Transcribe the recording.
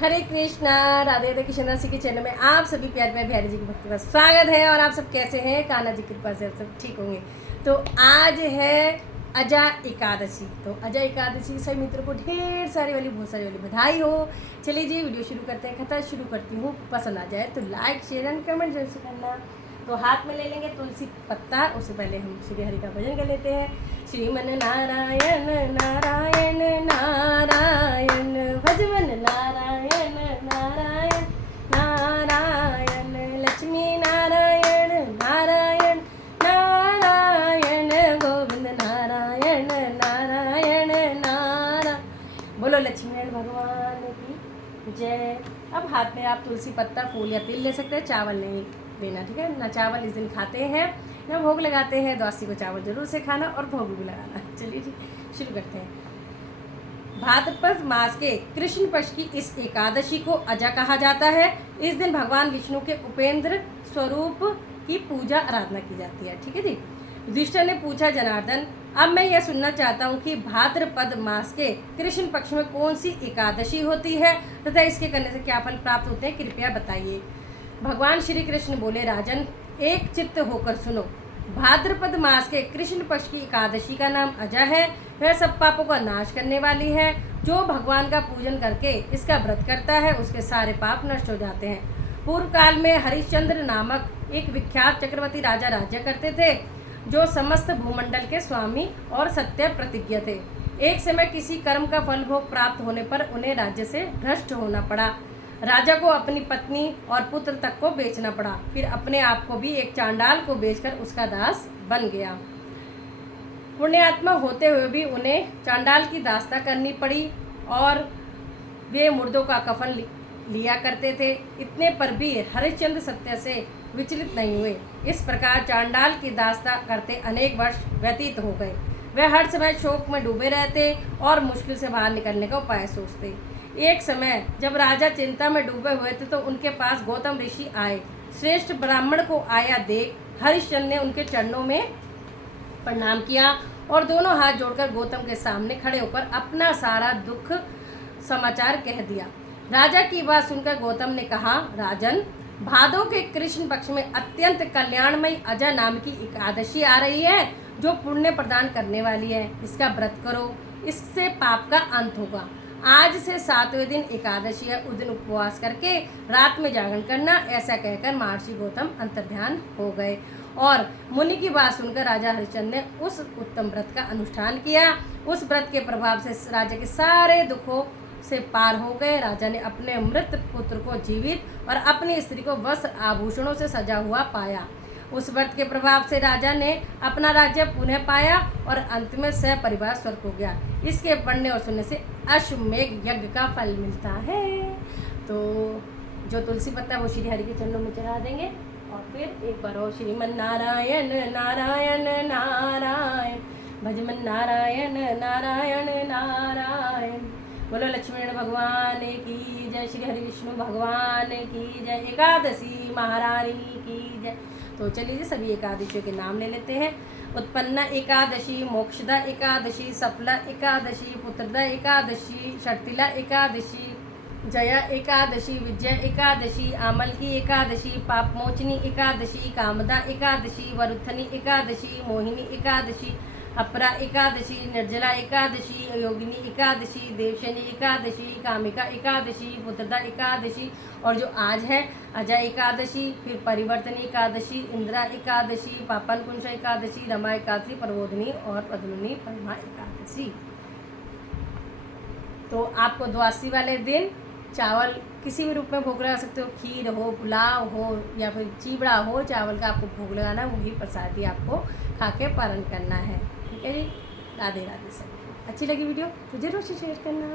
हरे कृष्णा, राधे राधे। कृष्ण दास जी के चैनल में आप सभी प्यारे प्यारे बिहारी जी की भक्ति का स्वागत है। और आप सब कैसे हैं? कान्हा जी की कृपा से आप सब ठीक होंगे। तो आज है अजा एकादशी। तो अजा एकादशी सभी मित्रों को ढेर सारी वाली बहुत सारी वाली बधाई हो। चलिए जी, वीडियो शुरू करते हैं। कथा शुरू करती हूँ। पसंद आ जाए तो लाइक शेयर एंड कमेंट जरूर से करना। तो हाथ में ले लेंगे तुलसी पत्ता। उससे पहले हम श्री हरि का भजन कर लेते हैं। श्रीमन नारायण नारायण नारायण, भजमन नारायण नारायण नारायण, लक्ष्मी नारायण नारायण नारायण, गोविंद नारायण नारायण नारायण। बोलो लक्ष्मी नारायण भगवान की जय। अब हाथ में आप तुलसी पत्ता, फूल या तिल ले सकते हैं। चावल नहीं लेना, ठीक है ना। चावल इस दिन खाते हैं ना, भोग लगाते हैं। द्वादशी को चावल जरूर से खाना और भोग भी लगाना। चलिए जी, शुरू करते हैं। भाद्रपद मास के कृष्ण पक्ष की इस एकादशी को अजा कहा जाता है। इस दिन भगवान विष्णु के उपेंद्र स्वरूप की पूजा आराधना की जाती है, ठीक है जी। युधिष्ठिर ने पूछा, जनार्दन अब मैं यह सुनना चाहता हूँ कि भाद्रपद मास के कृष्ण पक्ष में कौन सी एकादशी होती है तथा इसके करने से क्या फल प्राप्त होते हैं, कृपया बताइए। भगवान श्री कृष्ण बोले, राजन एक चित्त होकर सुनो। भाद्रपद मास के कृष्ण पक्ष की एकादशी का नाम अजा है। वह सब पापों का नाश करने वाली है। जो भगवान का पूजन करके इसका व्रत करता है उसके सारे पाप नष्ट हो जाते हैं। पूर्व काल में हरिश्चंद्र नामक एक विख्यात चक्रवर्ती राजा राज्य करते थे, जो समस्त भूमंडल के स्वामी और सत्य प्रतिज्ञ थे। एक समय किसी कर्म का फल भोग प्राप्त होने पर उन्हें राज्य से भ्रष्ट होना पड़ा। राजा को अपनी पत्नी और पुत्र तक को बेचना पड़ा। फिर अपने आप को भी एक चांडाल को बेचकर उसका दास बन गया। पुण्यात्मा होते हुए भी उन्हें चांडाल की दास्ता करनी पड़ी और वे मुर्दों का कफन लिया करते थे। इतने पर भी हरिश्चंद्र सत्य से विचलित नहीं हुए। इस प्रकार चांडाल की दास्ता करते अनेक वर्ष व्यतीत हो गए। वे हर समय शोक में डूबे रहते और मुश्किल से बाहर निकलने का उपाय सोचते। एक समय जब राजा चिंता में डूबे हुए थे तो उनके पास गौतम ऋषि आए। श्रेष्ठ ब्राह्मण को आया देख हरिश्चंद्र ने उनके चरणों में प्रणाम किया और दोनों हाथ जोड़कर गौतम के सामने खड़े होकर अपना सारा दुख समाचार कह दिया। राजा की बात सुनकर गौतम ने कहा, राजन भादों के कृष्ण पक्ष में अत्यंत कल्याणमयी अजा नाम की एकादशी आ रही है, जो पुण्य प्रदान करने वाली है। इसका व्रत करो, इससे पाप का अंत होगा। आज से 7वें दिन एकादशी है। उस दिन उपवास करके रात में जागरण करना। ऐसा कहकर महर्षि गौतम अंतर्ध्यान हो गए और मुनि की बात सुनकर राजा हरिश्चंद्र ने उस उत्तम व्रत का अनुष्ठान किया। उस व्रत के प्रभाव से राजा के सारे दुखों से पार हो गए। राजा ने अपने मृत पुत्र को जीवित और अपनी स्त्री को वस्त्र आभूषणों से सजा हुआ पाया। उस व्रत के प्रभाव से राजा ने अपना राज्य पुनः पाया और अंत में सपरिवार स्वर्ग हो गया। इसके पढ़ने और सुनने से अश्वमेघ यज्ञ का फल मिलता है। तो जो तुलसी पत्ता वो श्री हरि के चरणों में चढ़ा देंगे और फिर एक बार और श्रीमन नारायण नारायण नारायण, भजमन नारायण नारायण नारायण। बोलो लक्ष्मी भगवान की जय, श्री हरि विष्णु भगवान की जय, एकादशी महारानी की जय। तो चलिए सभी एकादशियों के नाम ले लेते हैं। उत्पन्ना एकादशी, मोक्षदा एकादशी, सफला एकादशी, पुत्रदा एकादशी, शर्तिला एकादशी, जया एकादशी, विजय एकादशी, आमल की एकादशी, पापमोचनी एकादशी, कामदा एकादशी, वरुथनी एकादशी, मोहिनी एकादशी, अपरा एकादशी, निर्जला एकादशी, योगिनी एकादशी, देवशनी एकादशी, कामिका एकादशी, पुत्रदा एकादशी और जो आज है अजा एकादशी, फिर परिवर्तनी एकादशी, इंदिरा एकादशी, पापन कुंश एकादशी, रमा एकादशी, प्रबोधनी और पद्मिनी परमा एकादशी। तो आपको द्वादशी वाले दिन चावल किसी भी रूप में भोग लगा सकते हो। खीर हो, पुलाव हो या फिर चिवड़ा हो, चावल का आपको भोग लगाना, वही प्रसादी आपको खा के पारण करना है, ठीक है जी। राधे राधे। सब अच्छी लगी वीडियो तो जरूर से शेयर करना।